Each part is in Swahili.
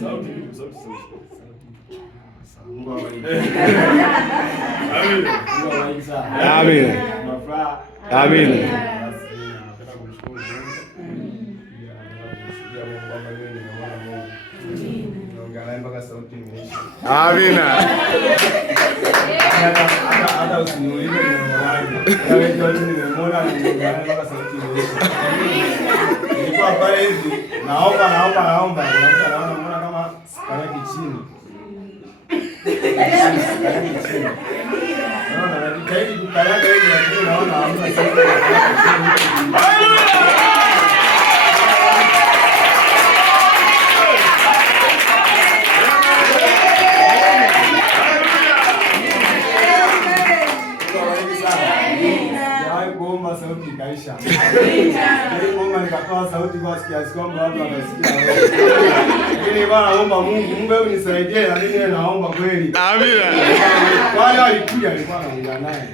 Sauti. Mungu awabariki. Amina. Amina. Napenda kumshukuru Mungu. Pia Mungu kwamba mimi nimeona Mungu. Naongea naye mpaka sauti imeisha. Amina. Hata usiniulize nimeonaje. Wewe ndio nimemwona naongea naye mpaka sauti imeisha. Nilikuwa pale hivi naomba. Naona kama karaki chini. Naona najitahidi kukanyaga hivi lakini naona hamna sauti. Sauti ikaisha. Mungu nikatoa sauti kwa kiasi kwamba watu wanasikia. Lakini bwana naomba Mungu wewe unisaidie na mimi naomba kweli. Amina. Wale walikuja alikuwa anaongea naye.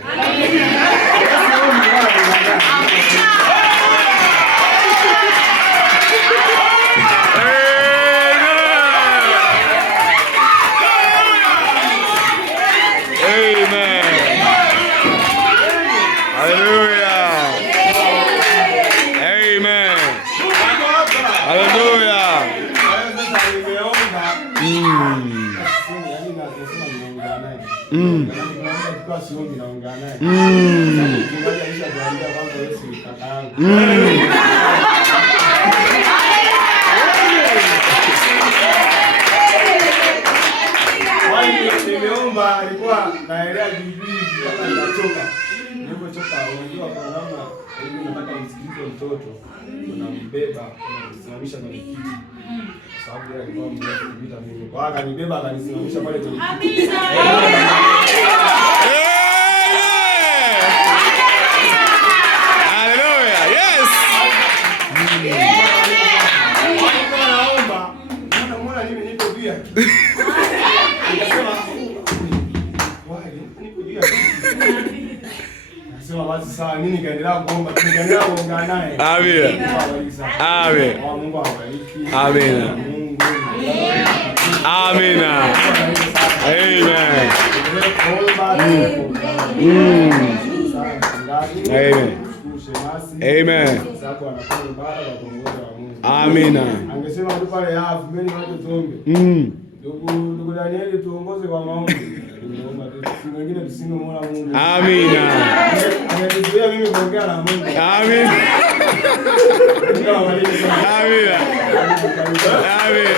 Nimeomba alikuwa naelea Biblia kama ninachoka. Nilipochoka unajua kwa namna hivi nataka nimsikilize mtoto. Unambeba, unamsimamisha kwenye kiti. Sababu yeye alikuwa mrefu kupita mimi. Kwa hiyo akanibeba akanisimamisha pale kwenye kiti. Hallelujah. Yes. Naomba. Mbona mimi niko pia? Nikasema nasema basi sawa, mimi nikaendelea kuomba, nikaendelea kuongea naye. Amina. Amen. Mungu awabariki. Amina. Amina. Amen. Amen. Amina. Angesema tu pale hapo mbele watu tuombe. Ndugu Danieli tuongoze kwa maombi. Wengine tusimuona Mungu. Amina. Ananizuia mimi kuongea na Mungu. Amina. Amina. Amina. Amen.